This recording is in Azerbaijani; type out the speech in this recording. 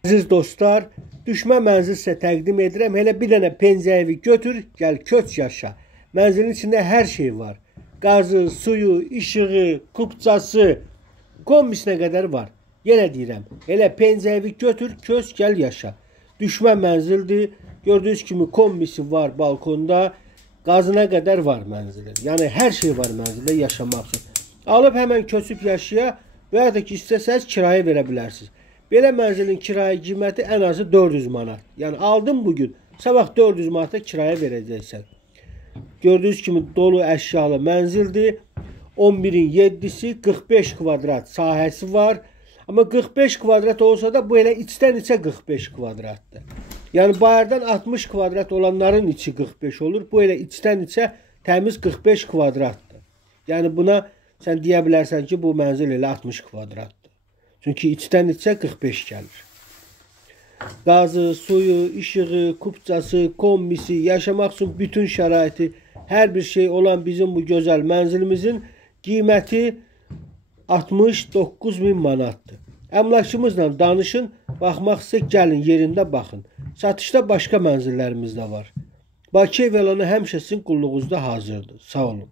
Əziz dostlar, düşmə mənzil sizə təqdim edirəm. Elə bir dənə pencəyi götür, gəl köç yaşa. Mənzilin içində hər şey var. Qazı, suyu, işığı, kupçası, kombisinə qədər var. Yenə deyirəm, elə pencəyi götür, köç, gəl yaşa. Düşmə mənzildir. Gördüyünüz kimi kombisi var balkonda. Qazına qədər var mənzilin. Yəni hər şey var mənzildə yaşamaq üçün. Alıb həmən köçüb yaşaya və ya da ki, istəsəz kirayə verə bilərsiniz. Belə mənzilin kirayə qiyməti ən azı 400 manat. Yəni aldın bugün, sabah 400 manata kirayə verəcəksən. Gördüyünüz kimi dolu əşyalı mənzildir. 11-in 7-si 45 kvadrat sahəsi var. Amma 45 kvadrat olsa da bu elə içdən içə 45 kvadratdır. Yəni bayırdan 60 kvadrat olanların içi 45 olur. Bu elə içdən içə təmiz 45 kvadratdır. Yəni buna sən deyə bilərsən ki, bu mənzil elə 60 kvadratdır. Çünki içdən içə 45 gəlir. Qazı, suyu, işığı, kupçası, kombisi, yaşamaq üçün bütün şəraiti, hər bir şey olan bizim bu gözəl mənzilimizin qiyməti 69.000 manatdır. Əmlakçımızla danışın, baxmaq istə gəlin yerində baxın. Satışda başqa mənzillərimiz də var. Bakı ev elanı həmişə sizin qulluğunuzda hazırdır. Sağ olun.